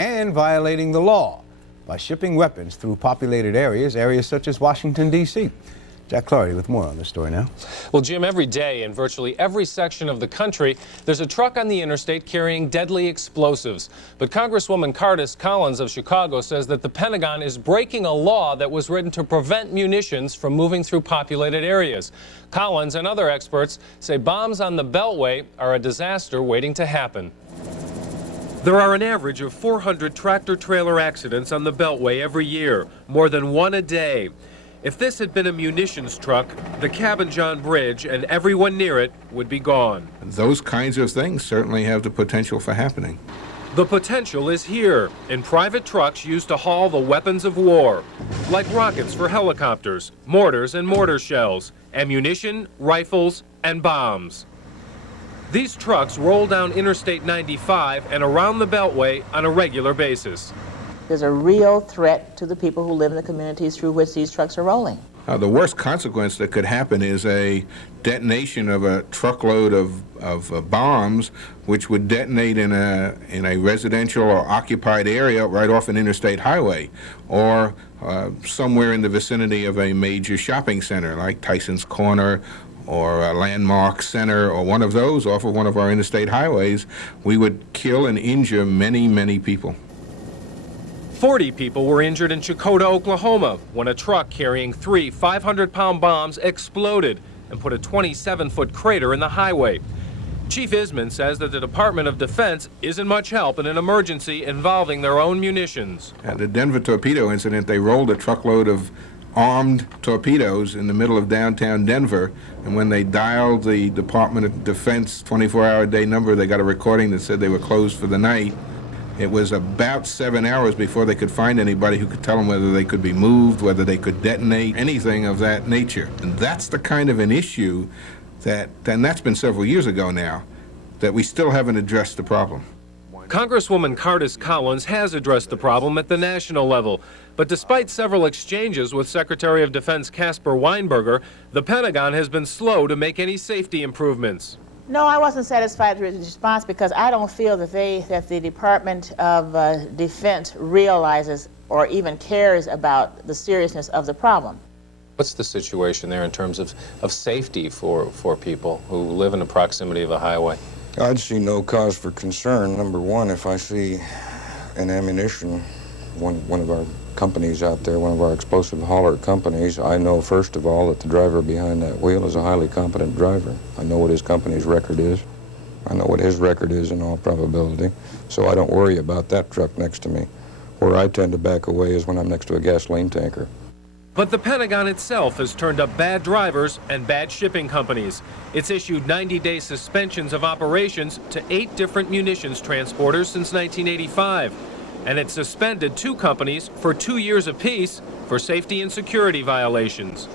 and violating the law by shipping weapons through populated areas such as Washington, D.C. Jack Clardy with more on this story now. Well, Jim, every day in virtually every section of the country, there's a truck on the interstate carrying deadly explosives. But Congresswoman Cardis Collins of Chicago says that the Pentagon is breaking a law that was written to prevent munitions from moving through populated areas. Collins and other experts say bombs on the Beltway are a disaster waiting to happen. There are an average of 400 tractor-trailer accidents on the Beltway every year, more than one a day. If this had been a munitions truck, the Cabin John Bridge and everyone near it would be gone. Those kinds of things certainly have the potential for happening. The potential is here, in private trucks used to haul the weapons of war, like rockets for helicopters, mortars and mortar shells, ammunition, rifles, and bombs. These trucks roll down Interstate 95 and around the Beltway on a regular basis. There's a real threat to the people who live in the communities through which these trucks are rolling. The worst consequence that could happen is a detonation of a truckload of bombs, which would detonate in a residential or occupied area right off an interstate highway, or somewhere in the vicinity of a major shopping center like Tyson's Corner or a Landmark Center, or one of those off of one of our interstate highways. We would kill and injure many, many people. 40 people were injured in Chakota, Oklahoma, when a truck carrying 3 500-pound bombs exploded and put a 27-foot crater in the highway. Chief Isman says that the Department of Defense isn't much help in an emergency involving their own munitions. At the Denver torpedo incident, they rolled a truckload of armed torpedoes in the middle of downtown Denver, and when they dialed the Department of Defense 24-hour-a-day number, they got a recording that said they were closed for the night. It was about 7 hours before they could find anybody who could tell them whether they could be moved, whether they could detonate, anything of that nature. And that's the kind of an issue that, and that's been several years ago now, that we still haven't addressed the problem. Congresswoman Cardis Collins has addressed the problem at the national level. But despite several exchanges with Secretary of Defense Caspar Weinberger, the Pentagon has been slow to make any safety improvements. No, I wasn't satisfied with the response because I don't feel that the Department of Defense realizes or even cares about the seriousness of the problem. What's the situation there in terms of safety for people who live in the proximity of a highway? I'd see no cause for concern. Number one, if I see an ammunition, one of our companies out there, one of our explosive hauler companies, I know first of all that the driver behind that wheel is a highly competent driver. I know what his company's record is. I know what his record is in all probability, so I don't worry about that truck next to me. Where I tend to back away is when I'm next to a gasoline tanker. But the Pentagon itself has turned up bad drivers and bad shipping companies. It's issued 90-day suspensions of operations to 8 different munitions transporters since 1985. And it suspended 2 companies for 2 years apiece for safety and security violations.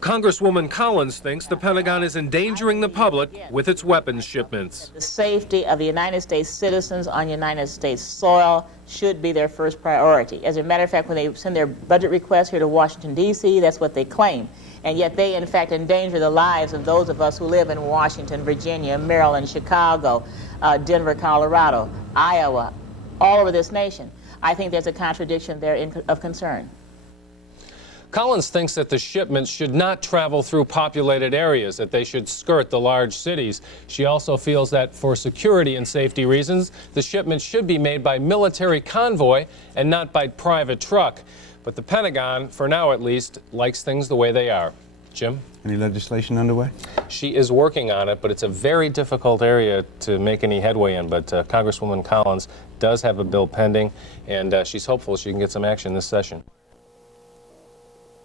Congresswoman Collins thinks the Pentagon is endangering the public with its weapons shipments. The safety of the United States citizens on United States soil should be their first priority. As a matter of fact, when they send their budget requests here to Washington, D.C., that's what they claim. And yet they, in fact, endanger the lives of those of us who live in Washington, Virginia, Maryland, Chicago, Denver, Colorado, Iowa, all over this nation. I think there's a contradiction there of concern. Collins thinks that the shipments should not travel through populated areas, that they should skirt the large cities. She also feels that for security and safety reasons, the shipments should be made by military convoy and not by private truck. But the Pentagon, for now at least, likes things the way they are. Jim? Any legislation underway? She is working on it, but it's a very difficult area to make any headway in. But Congresswoman Collins does have a bill pending, and she's hopeful she can get some action this session.